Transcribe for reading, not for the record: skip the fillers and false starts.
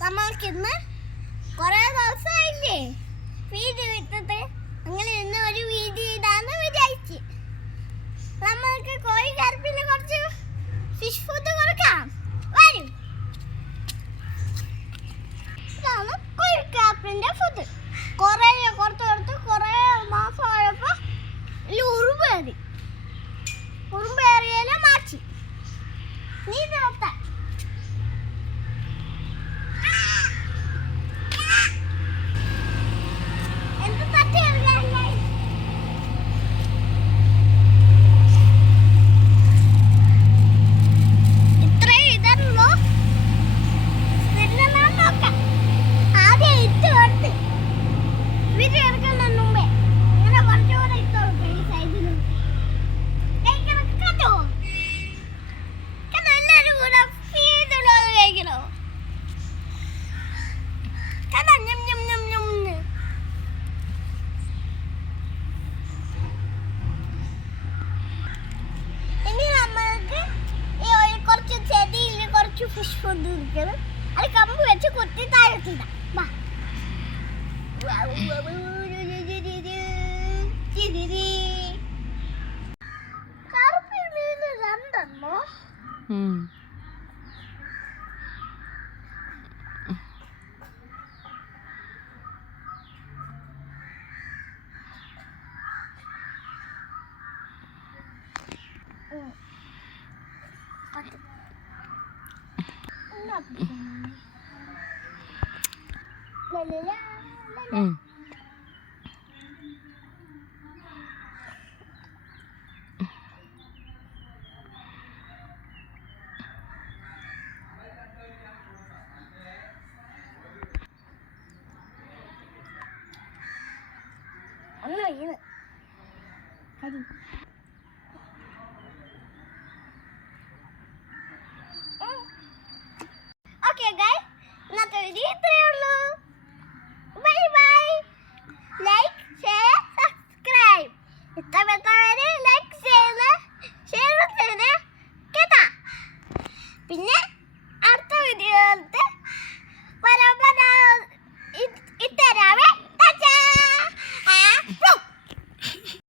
നമ്മൾക്കിന്ന് കുറേ ദിവസമായില്ലേ വീഡിയോ ഇട്ടിട്ട്. അങ്ങനെ ഇന്ന് ഒരു വീഡിയോ ഇടാന്ന് വിചാരിച്ച്. നമ്മൾക്ക് കോഴിക്കാർപ്പിന് കുറച്ച് ഫിഷ് ഫുഡ് കൊടുക്കാം. വരും. ഇതാണ് കോഴിക്കാർപ്പിന്റെ ഫുഡ്. കുറേ കൊടുത്ത് കുറേ മാസമായപ്പോൾ ഉറുമ്പേറിയാലും മാറ്റി നീ നിർത്താൻ. ഫിഷ് ഫുഡ് ഇരിക്കണം. അത് കമ്പ് വെച്ച് കുത്തി താഴത്തിടാം. കറുപ്പിൽ മീന് രണ്ടെണ്ണോ? ഓക്കെ ഗൈസ്, ഇന്നത്തെ വീഡിയോ ഇത്രയേ ഉള്ളൂ. Bye bye. Like, share, subscribe. ഇഷ്ടപ്പെട്ടവരെ ലൈക്ക് ചെയ്യുന്ന ഷെയർ ചെയ്യുന്ന കേട്ടാ. പിന്നെ